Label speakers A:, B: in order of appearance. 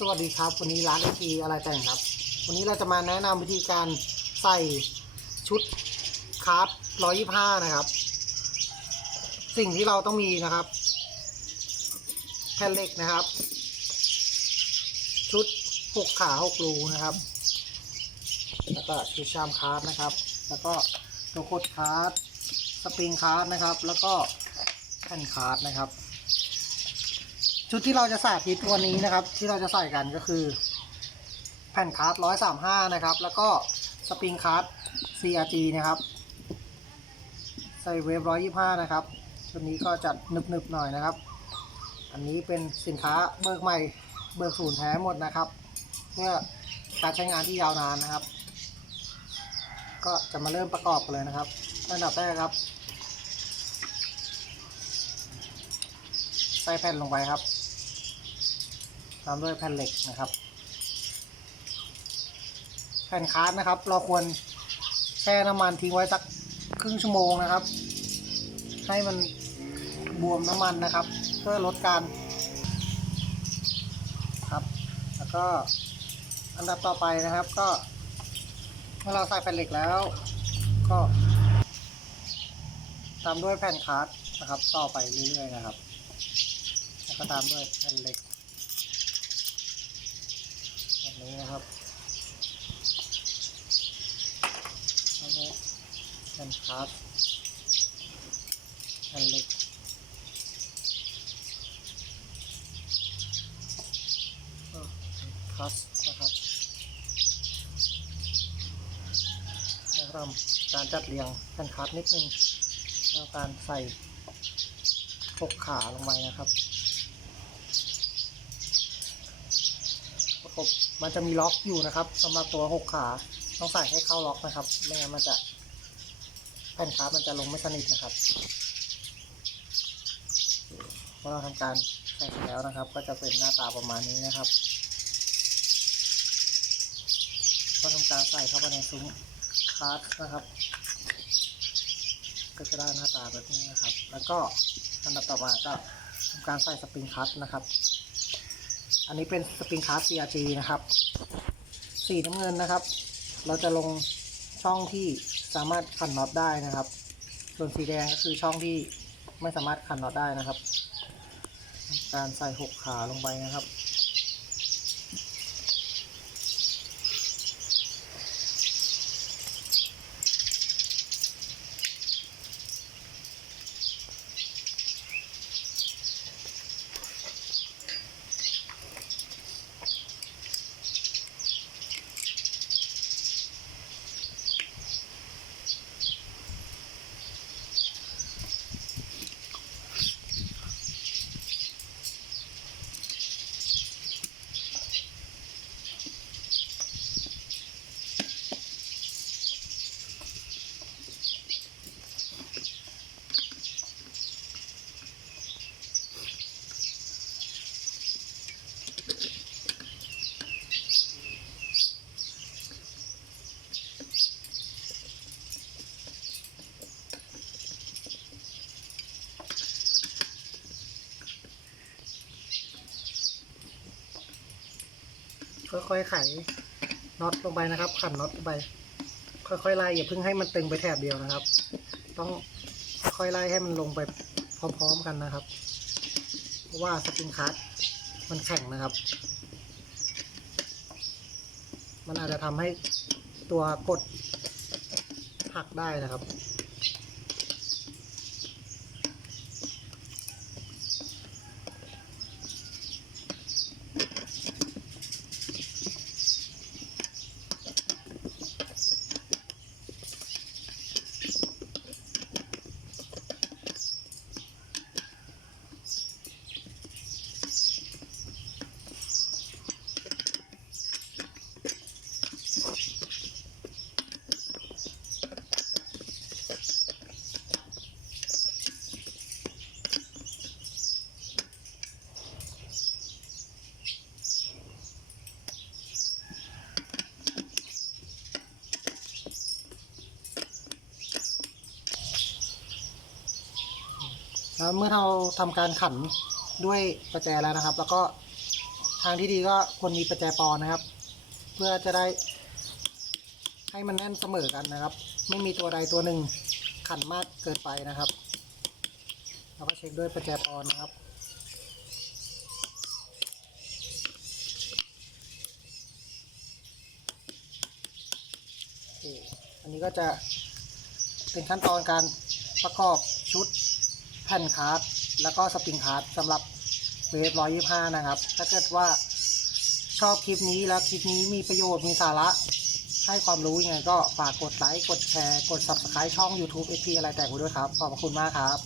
A: สวัสดีครับ วันนี้ร้านไอทีอะไรแต่งครับ วันนี้เราจะมาแนะนำวิธีการใส่ชุดคาราฟ125นะครับ สิ่งที่เราต้องมีนะครับ แผ่นเหล็กนะครับ ชุด6ขา6รูนะครับ แล้วก็ชุดชามคาร์ดนะครับ แล้วก็ตัวโคดคาร์ดสปริงคาร์ดนะครับ แล้วก็แผ่นคาร์ดนะครับ ชุดที่เราจะสาธิตวันนี้นะครับ ที่เราจะใส่กันก็คือ แผ่นคาร์ดร้อยสามห้านะครับ แล้วก็สปริงคาร์ด CRG นะครับ ใส่เวฟร้อยยี่ห้านะครับชุดนี้ก็จะหนึบๆหน่อยนะครับ อันนี้เป็นสินค้าเบิกใหม่เบิกศูนย์แท้หมดนะครับ เพื่อการใช้งานที่ยาวนานนะครับ ก็จะมาเริ่มประกอบกันเลยนะครับอันดับแรกครับใส่แผ่นลงไปครับ ตามด้วยแผ่นเหล็กนะครับ แผ่นคาร์ดนะครับ เราควรแช่น้ำมันทิ้งไว้สักครึ่งชั่วโมงนะครับ ให้มันบวมน้ำมันนะครับ เพื่อลดการครับ แล้วก็อันดับต่อไปนะครับก็เมื่อเราใส่แผ่นเหล็กแล้ว ก็ตามด้วยแผ่นคาร์ดนะครับ ต่อไปเรื่อยๆนะครับ แล้วก็ตามด้วยแผ่นเหล็ก นี้นะครับแล้วก็แผ่นคาร์ดแผ่นเหล็กคัสนะครับแล้วก็การจัดเรียงแผ่นคัสนิดนึงแล้วการใส่ปกขาลงไปนะครับ ประกบ มันจะมีล็อกอยู่นะครับสำหรับตัวหกขาต้องใส่ให้เข้าล็อกนะครับไม่งั้นมันจะแผ่นคาร์บมันจะลงไม่สนิทนะครับเมื่อเราทำการใส่แล้วนะครับ ก็จะเป็นหน้าตาประมาณนี้นะครับก็ทำการใส่เข้าไปในซุ้มคาร์ดนะครับ ก็จะได้หน้าตาแบบนี้นะครับ แล้วก็อันดับต่อมาก็ทำการใส่สปริงคัตนะครับ อันนี้เป็นสปริงคาร์ CRG นะครับ สีน้ำเงินนะครับ เราจะลงช่องที่สามารถขันน็อตได้นะครับ ส่วนสีแดงก็คือช่องที่ไม่สามารถขันน็อตได้นะครับ การใส่หกขาลงไปนะครับ ค่อยๆไขน็อตลงไปนะครับ ขันน็อตลงไป ค่อยๆไล่อย่าเพิ่งให้มันตึงไปแถบเดียวนะครับ ต้องค่อยไล่ให้มันลงไปพร้อมๆกันนะครับ เพราะว่าสปริงคัสมันแข็งนะครับ มันอาจจะทำให้ตัวกดหักได้นะครับ แล้วเมื่อเราทำการขันด้วยประแจแล้วนะครับ แล้วก็ทางที่ดีก็ควรมีประแจปอนนะครับ เพื่อจะได้ให้มันแน่นเสมอกันนะครับ ไม่มีตัวใดตัวหนึ่งขันมากเกินไปนะครับเราก็เช็คด้วยประแจปอนนะครับอันนี้ก็จะเป็นขั้นตอนการประกอบชุด แผ่นคาร์ดแล้วก็สปริงคาร์ดสำหรับเวฟร้อยยี่ห้านะครับ ถ้าเกิดว่าชอบคลิปนี้แล้วคลิปนี้มีประโยชน์มีสาระ ให้ความรู้ยังไงก็ฝากกดไลค์กดแชร์ กด subscribe ช่อง YouTube เอพีอะไรแต่งไว้ด้วยครับ ขอบพระคุณมากครับ